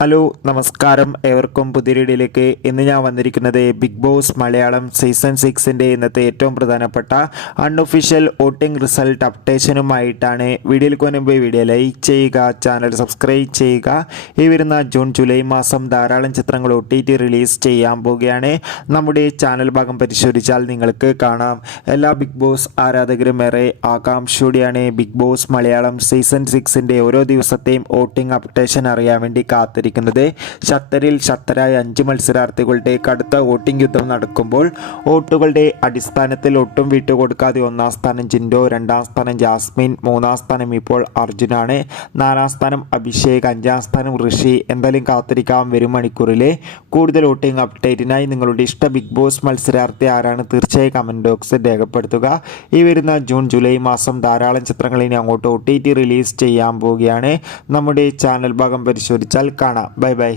Hello നമസ്കാരം, ഏവർക്കും പുതിയ വീഡിയോയിലേക്ക്. ഇന്ന് ഞാൻ വന്നിരിക്കുന്നത് ബിഗ് ബോസ് മലയാളം സീസൺ 6ൻ്റെ ഇന്നത്തെ ഏറ്റവും പ്രധാനപ്പെട്ട അൺഒഫീഷ്യൽ വോട്ടിംഗ് റിസൾട്ട് അപ്ഡേഷനുമായിട്ടാണ്. വീഡിയോയിൽ മുൻപ് വീഡിയോ ലൈക്ക് ചെയ്യുക, ചാനൽ സബ്സ്ക്രൈബ് ചെയ്യുക. ഈ വരുന്ന ജൂൺ ജൂലൈ മാസം ധാരാളം ചിത്രങ്ങൾ OTT റിലീസ് ചെയ്യാൻ പോവുകയാണ്. നമ്മുടെ ചാനൽ ഭാഗം പരിശോധിച്ചാൽ നിങ്ങൾക്ക് കാണാം. എല്ലാ ബിഗ് ബോസ് ആരാധകരും ഏറെ ആകാംക്ഷയോടെയാണ് ബിഗ് ബോസ് മലയാളം സീസൺ 6ൻ്റെ ഓരോ ദിവസത്തെയും വോട്ടിംഗ് അപ്ഡേഷൻ അറിയാൻ വേണ്ടി കാത്തിരിക്കുന്നത്. ഷട്ടറിൽ ഷട്ടറായ 5 മത്സരാർത്ഥികളുടെ കടുത്ത വോട്ടിംഗ് യുദ്ധം നടക്കുമ്പോൾ വോട്ടുകളുടെ അടിസ്ഥാനത്തിൽ ഒട്ടും വിട്ടുകൊടുക്കാതെ 1ാം സ്ഥാനം ജിൻഡോ, 2ാം സ്ഥാനം ജാസ്മിൻ, 3ാം സ്ഥാനം ഇപ്പോൾ അർജുനാണ്, 4ാം സ്ഥാനം അഭിഷേക്, 5ാം സ്ഥാനം ഋഷി. എന്തായാലും കാത്തിരിക്കാം വരും മണിക്കൂറിലെ കൂടുതൽ വോട്ടിംഗ് അപ്ഡേറ്റിനായി. നിങ്ങളുടെ ഇഷ്ട ബിഗ് ബോസ് മത്സരാർത്ഥി ആരാണ്? തീർച്ചയായും കമൻറ്റ് ബോക്സിൽ രേഖപ്പെടുത്തുക. ഈ വരുന്ന ജൂൺ ജൂലൈ മാസം ധാരാളം ചിത്രങ്ങൾ ഇനി അങ്ങോട്ട് OTT റിലീസ് ചെയ്യാൻ പോവുകയാണ്. നമ്മുടെ ചാനൽ ഭാഗം പരിശോധിച്ചാൽ കാണാം. Bye bye.